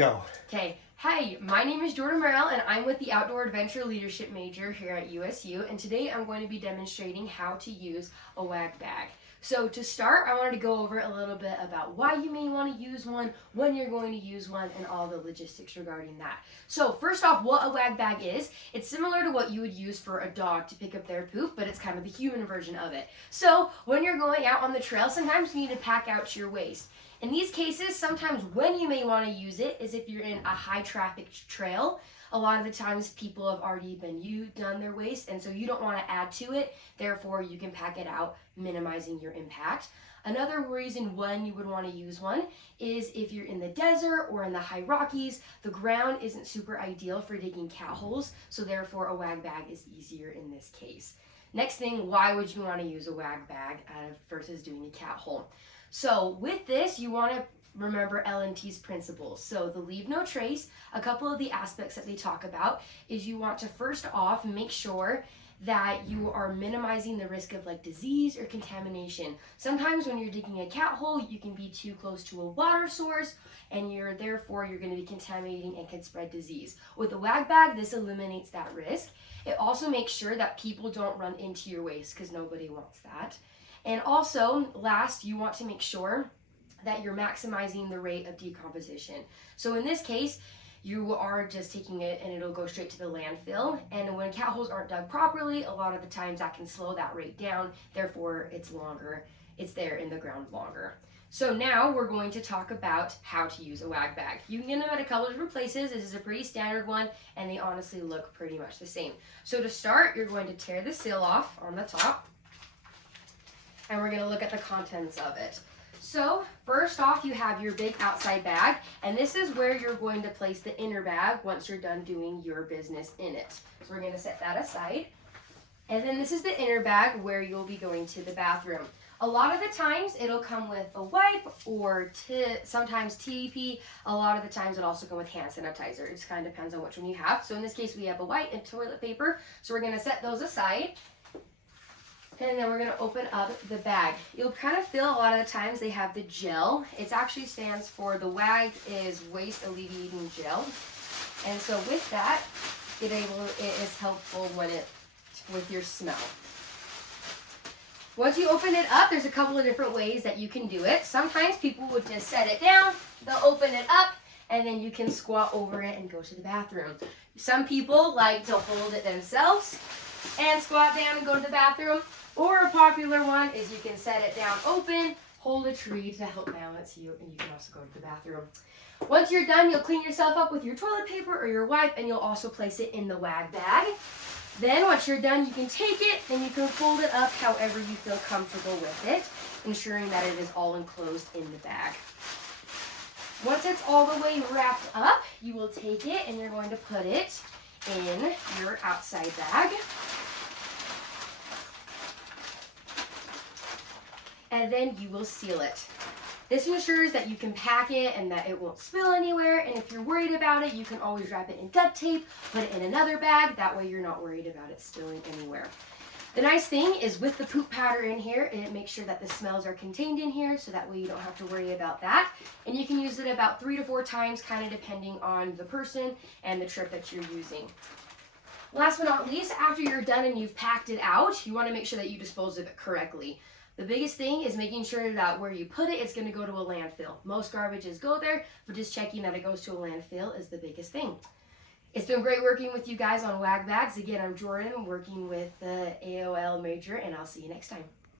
Go. Okay. Hi, my name is Jordan Merrill and I'm with the Outdoor Adventure Leadership major here at USU, and today I'm going to be demonstrating how to use a WAG bag. So to start, I wanted to go over a little bit about why you may want to use one, when you're going to use one, and all the logistics regarding that. So first off, what a WAG bag is, it's similar to what you would use for a dog to pick up their poop, but it's kind of the human version of it. So when you're going out on the trail, sometimes you need to pack out your waste. In these cases, sometimes when you may want to use it is if you're in a high traffic trail. A lot of the times people have already done their waste, and so you don't want to add to it. Therefore, you can pack it out, minimizing your impact. Another reason when you would want to use one is if you're in the desert or in the high Rockies, the ground isn't super ideal for digging cat holes, so therefore a WAG bag is easier in this case. Next thing, why would you want to use a WAG bag versus doing a cat hole? So with this, you want to remember L&T's principles. So the leave no trace, a couple of the aspects that they talk about is you want to first off make sure that you are minimizing the risk of like disease or contamination. Sometimes when you're digging a cat hole, you can be too close to a water source and therefore you're going to be contaminating and can spread disease. With a WAG bag, this eliminates that risk. It also makes sure that people don't run into your waste because nobody wants that. And also, last, you want to make sure that you're maximizing the rate of decomposition. So in this case, you are just taking it and it'll go straight to the landfill. And when cat holes aren't dug properly, a lot of the times that can slow that rate down. Therefore, it's there in the ground longer. So now we're going to talk about how to use a WAG bag. You can get them at a couple of different places. This is a pretty standard one, and they honestly look pretty much the same. So to start, you're going to tear the seal off on the top, and we're going to look at the contents of it. So first off, you have your big outside bag, and this is where you're going to place the inner bag once you're done doing your business in it. So we're going to set that aside. And then this is the inner bag where you'll be going to the bathroom. A lot of the times it'll come with a wipe or sometimes TP. A lot of the times it'll also come with hand sanitizer. It just kind of depends on which one you have. So in this case, we have a wipe and toilet paper. So we're going to set those aside. And then we're going to open up the bag. You'll kind of feel a lot of the times they have the gel. It actually stands for the WAG is Waste Alleviating Gel. And so with that, it is helpful with your smell. Once you open it up, there's a couple of different ways that you can do it. Sometimes people would just set it down, they'll open it up, and then you can squat over it and go to the bathroom. Some people like to hold it themselves and squat down and go to the bathroom. Or a popular one is you can set it down open, hold a tree to help balance you, and you can also go to the bathroom. Once you're done, you'll clean yourself up with your toilet paper or your wipe, and you'll also place it in the WAG bag. Then once you're done, you can take it and you can fold it up however you feel comfortable with it, ensuring that it is all enclosed in the bag. Once it's all the way wrapped up, you will take it and you're going to put it in your outside bag. And then you will seal it. This ensures that you can pack it and that it won't spill anywhere, and if you're worried about it, you can always wrap it in duct tape, put it in another bag, that way you're not worried about it spilling anywhere. The nice thing is with the poop powder in here, it makes sure that the smells are contained in here, so that way you don't have to worry about that. And you can use it about 3 to 4 times, kind of depending on the person and the trip that you're using. Last but not least, after you're done and you've packed it out, you want to make sure that you dispose of it correctly. The biggest thing is making sure that where you put it, it's going to go to a landfill. Most garbages go there, but just checking that it goes to a landfill is the biggest thing. It's been great working with you guys on WAG bags. Again, I'm Jordan, working with the AOL major, and I'll see you next time.